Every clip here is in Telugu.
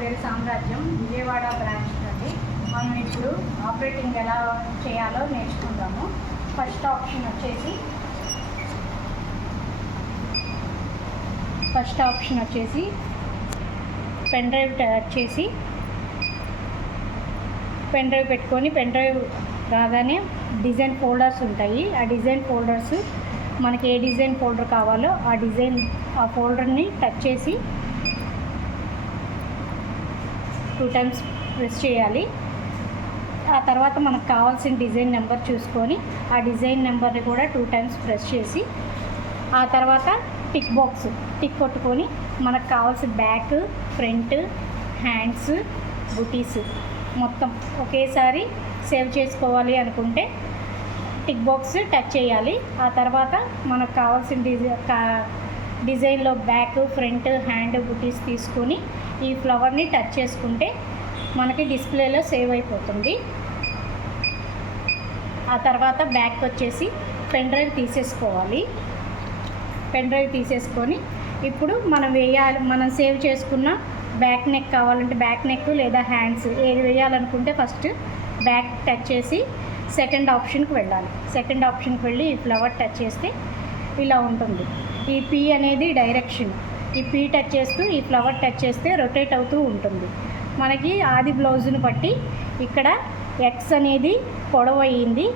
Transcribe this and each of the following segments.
పేరు సామ్రాజ్యం, విజయవాడ బ్రాంచ్ నుండి. మనం ఇప్పుడు ఆపరేటింగ్ ఎలా చేయాలో నేర్చుకుందాము. ఫస్ట్ ఆప్షన్ వచ్చేసి పెన్ డ్రైవ్ చేసి పెన్ డ్రైవ్ పెట్టుకొని, పెన్ డ్రైవ్ రాగానే డిజైన్ ఫోల్డర్స్ ఉంటాయి. ఆ డిజైన్ ఫోల్డర్స్ మనకి ఏ డిజైన్ ఫోల్డర్ కావాలో ఆ ఫోల్డర్ని టచ్ చేసి 2 టైమ్స్ ప్రెస్ చేయాలి. ఆ తర్వాత మనకు కావాల్సిన డిజైన్ నెంబర్ చూసుకొని ఆ డిజైన్ నెంబర్ని కూడా 2 టైమ్స్ ప్రెస్ చేసి, ఆ తర్వాత టిక్ కొట్టుకొని మనకు కావాల్సిన బ్యాక్, ఫ్రంట్, హ్యాండ్స్, బుటీస్ మొత్తం ఒకేసారి సేవ్ చేసుకోవాలి అనుకుంటే టిక్ బాక్స్ టచ్ చేయాలి. ఆ తర్వాత మనకు కావాల్సిన డిజైన్లో బ్యాక్, ఫ్రంట్, హ్యాండ్, బుటీస్ తీసుకొని ఈ ఫ్లవర్ని టచ్ చేసుకుంటే మనకి డిస్ప్లేలో సేవ్ అయిపోతుంది. ఆ తర్వాత బ్యాక్ వచ్చేసి పెన్ డ్రైవ్ తీసేసుకోవాలి. పెన్ డ్రైవ్ తీసేసుకొని ఇప్పుడు మనం సేవ్ చేసుకున్న బ్యాక్ నెక్ కావాలంటే బ్యాక్ నెక్ లేదా హ్యాండ్స్ ఏది వేయాలనుకుంటే ఫస్ట్ బ్యాక్ టచ్ చేసి సెకండ్ ఆప్షన్కి వెళ్ళాలి. సెకండ్ ఆప్షన్కి వెళ్ళి ఈ ఫ్లవర్ టచ్ చేస్తే ఇలా ఉంటుంది. ఈ పీ అనేది డైరెక్షన్. ఈ పీ టచ్ చేస్తూ ఈ ఫ్లవర్ టచ్ చేస్తే రొటేట్ అవుతూ ఉంటుంది. మనకి ఆది బ్లౌజుని బట్టి ఇక్కడ ఎక్స్ అనేది పొడవు అయ్యింది,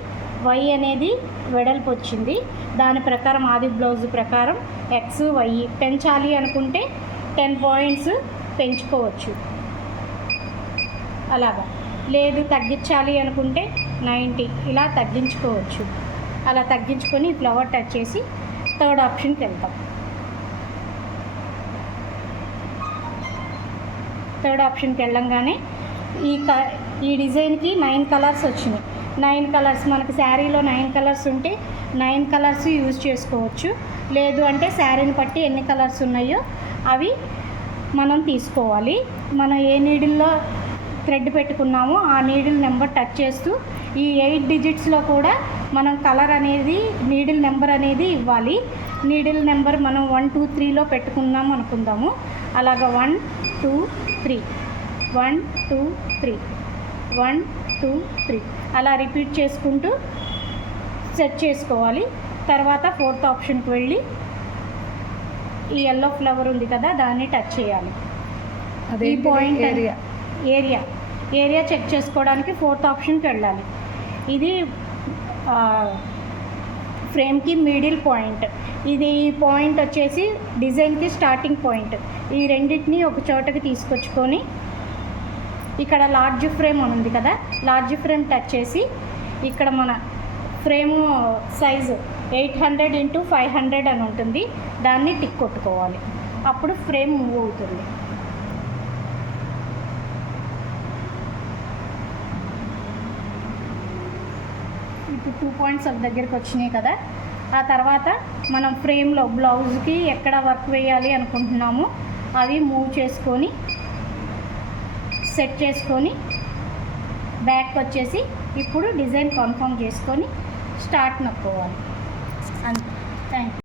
వై అనేది వెడల్పు వచ్చింది. దాని ప్రకారం ఆది బ్లౌజ్ ప్రకారం ఎక్స్, వై పెంచాలి అనుకుంటే 10 పాయింట్స్ పెంచుకోవచ్చు. అలాగా లేదు తగ్గించాలి అనుకుంటే 90 ఇలా తగ్గించుకోవచ్చు. అలా తగ్గించుకొని ఫ్లవర్ టచ్ చేసి థర్డ్ ఆప్షన్కి వెళ్తాం. థర్డ్ ఆప్షన్కి వెళ్ళంగానే ఈ డిజైన్కి 9 కలర్స్ వచ్చినాయి. 9 కలర్స్ మనకి శారీలో 9 కలర్స్ ఉంటే 9 కలర్స్ యూజ్ చేసుకోవచ్చు. లేదు అంటే శారీని బట్టి ఎన్ని కలర్స్ ఉన్నాయో అవి మనం తీసుకోవాలి. మనం ఏ నీడిల్లో థ్రెడ్ పెట్టుకున్నామో ఆ నీడిల్ నెంబర్ టచ్ చేస్తూ ఈ 8 డిజిట్స్లో కూడా మనం కలర్ అనేది నీడిల్ నెంబర్ అనేది ఇవ్వాలి. నీడిల్ నెంబర్ మనం 1 2 3లో పెట్టుకున్నాము అనుకుందాము. అలాగా 1 2 3 1 2 3 1 2 3 అలా రిపీట్ చేసుకుంటూ సెట్ చేసుకోవాలి. తర్వాత ఫోర్త్ ఆప్షన్కి వెళ్ళి ఈ ఎల్లో ఫ్లవర్ ఉంది కదా దాన్ని టచ్ చేయాలి. ఈ పాయింట్ ఏరియా చెక్ చేసుకోవడానికి ఫోర్త్ ఆప్షన్కి వెళ్ళాలి. ఇది ఫ్రేమ్కి మిడిల్ పాయింట్. ఇది ఈ పాయింట్ వచ్చేసి డిజైన్కి స్టార్టింగ్ పాయింట్. ఈ రెండింటిని ఒక చోటకి తీసుకొచ్చుకొని ఇక్కడ లార్జ్ ఫ్రేమ్ ఉంది కదా, లార్జ్ ఫ్రేమ్ టచ్ చేసి ఇక్కడ మన ఫ్రేమ్ సైజు 800 x 500 అని ఉంటుంది. దాన్ని టిక్ కొట్టుకోవాలి. అప్పుడు ఫ్రేమ్ మూవ్ అవుతుంది. ఇప్పుడు 2 పాయింట్స్ ఒక దగ్గరికి వచ్చినాయి కదా. ఆ తర్వాత మనం ఫ్రేమ్లో బ్లౌజ్కి ఎక్కడ వర్క్ వేయాలి అనుకుంటున్నామో అవి మూవ్ చేసుకొని సెట్ చేసుకొని బ్యాక్ వచ్చేసి ఇప్పుడు డిజైన్ కన్ఫర్మ్ చేసుకొని స్టార్ట్ నొక్కోవాలి. అంతే. Thank you.